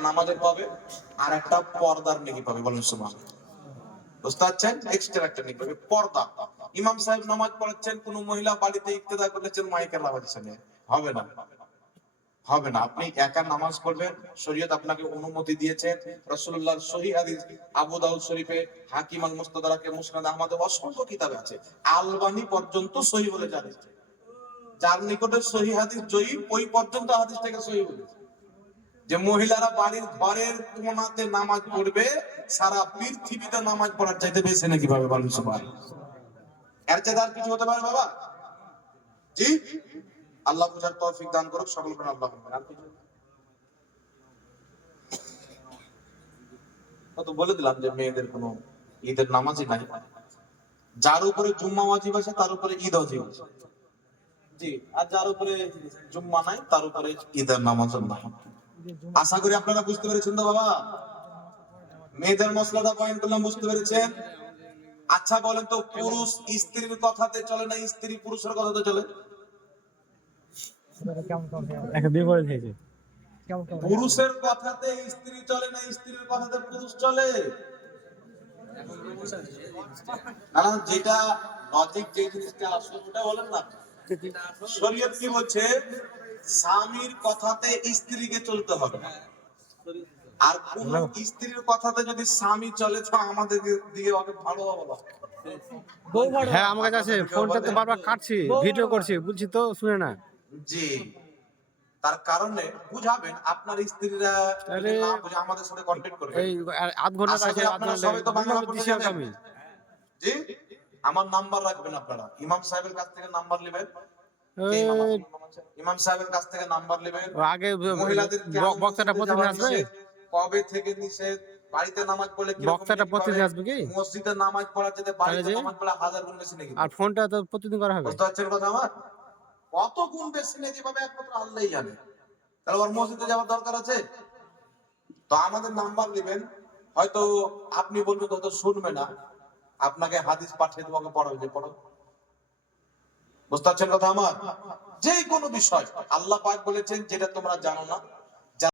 নামাজের পাবে আর একটা পর্দার নেকি পাবে। বলেন সুবহানাল্লাহ। বুঝতে পারছেন? এক্সট্রা একটা নেকি পাবে পর্দা। ইমাম সাহেব নামাজ পড়াচ্ছেন, কোন মহিলা বাড়িতে ইক্তেদা করেছেন মাইকের আওয়াজ শুনে, হবে না, হবে না। আপনি একা নামাজ পড়বেন, শরীয়ত আপনাকে অনুমতি দিয়েছে। রাসূলুল্লাহর সহিহ হাদিস আবু দাউদ শরীফে, হাকিম আল মুস্তাদরাকে, মুসনাদ আহমদে অসংখ্য কিতাবে আছে। আলবানী পর্যন্ত সহিহ বলে জানিয়েছে। যার নিকটে সহিহ হাদিস জয়ীফ, ওই পর্যন্ত হাদিসটাকে সহিহ বলেছে। যে মহিলারা বাড়ির ঘরের কোণাতে নামাজ পড়বে, সারা পৃথিবীতে নামাজ পড়ার চাইতে বেশি নাকি ভাবে। বলেন সুবহানাল্লাহ। এর চেয়ে আর কিছু হতে পারে বাবা? জি, আল্লাহ বুঝার তৌফিক দান করুক সকলকে। আল্লাহ আর কিছু তো বলে দিলাম যে মেয়েদের কোনো ঈদের নামাজই নাই। যার উপরে জুম্মা ওয়াজিব আছে তার উপরে ঈদ ওয়াজিব আছে। জি, আর যার উপরে জুম্মা নাই তার উপরে ঈদের নামাজও নাই। আশা করি আপনারা বুঝতে পেরেছেন তো বাবা? মেয়েদের মশলাটা পয়েন্ট করলাম, বুঝতে পেরেছেন? আচ্ছা বলেন তো, পুরুষ স্ত্রীর কথাতে চলে না স্ত্রী পুরুষের কথাতে চলে? পুরুষের কথাতে স্ত্রী চলে না স্ত্রীর কথাতে পুরুষ চলে? না, যেটা লজিক, যে জিনিসটা আসলে ওটা বলেন না। শরীয়ত কি বলছে? স্বামীর কথাতে স্ত্রীকে চলতে হবে। আর কোন স্ত্রীর কথাতে যদি স্বামী চলে তো আমাদের দিকে ওকে ভালো বলা। হ্যাঁ, আমার কাছে আছে, ফোনটা তো বারবার কাটছি, ভিডিও করছি, বুঝছি তো, শুনে না। জি, তার কারণে বুঝাবেন আপনার স্ত্রীরা যদি না বুঝে আমাদের সাথে কন্টাক্ট করবে। এই আধ ঘন্টা আশা করি আপনারা সবাই তো বাংলা পড়তে জানেন। আমি জি, আমার নাম্বার রাখবেন আপনারা, ইমাম সাহেবের কাছ থেকে নাম্বার নেবেন। ইমাম সাহেবের কাছ থেকে নাম্বার নেবেন। আগে মহিলাদেরকে বক্তাটা প্রতিদিন আসবে, কবে থেকে নিষেধ? বাড়িতে নামাজ পড়লে কি রকম? বক্তাটা প্রতিদিন আসবে কি? মসজিদে নামাজ পড়ার যেতে বাড়িতে নামাজ পড়া 1000 গুণ বেশি নাকি? আর ফোনটা তো প্রতিদিন করা হবে। বুঝতে পারছেন কথা আমার? কত গুণ বেশি নাকি পাবে একমাত্র আল্লাহই জানে। তাহলে ওর মসজিদে যাওয়ার দরকার আছে? তো আমাদের নাম্বার নেবেন। হয়তো আপনি বলবেন হয়তো শুনবে না, আপনাকে হাদিস পাঠিয়ে দেবো, পড়াবে, পড়ো। বুঝতে পারছেন কথা আমার? যে কোনো বিষয় আল্লাহ পাক বলেছেন যেটা তোমরা জানো না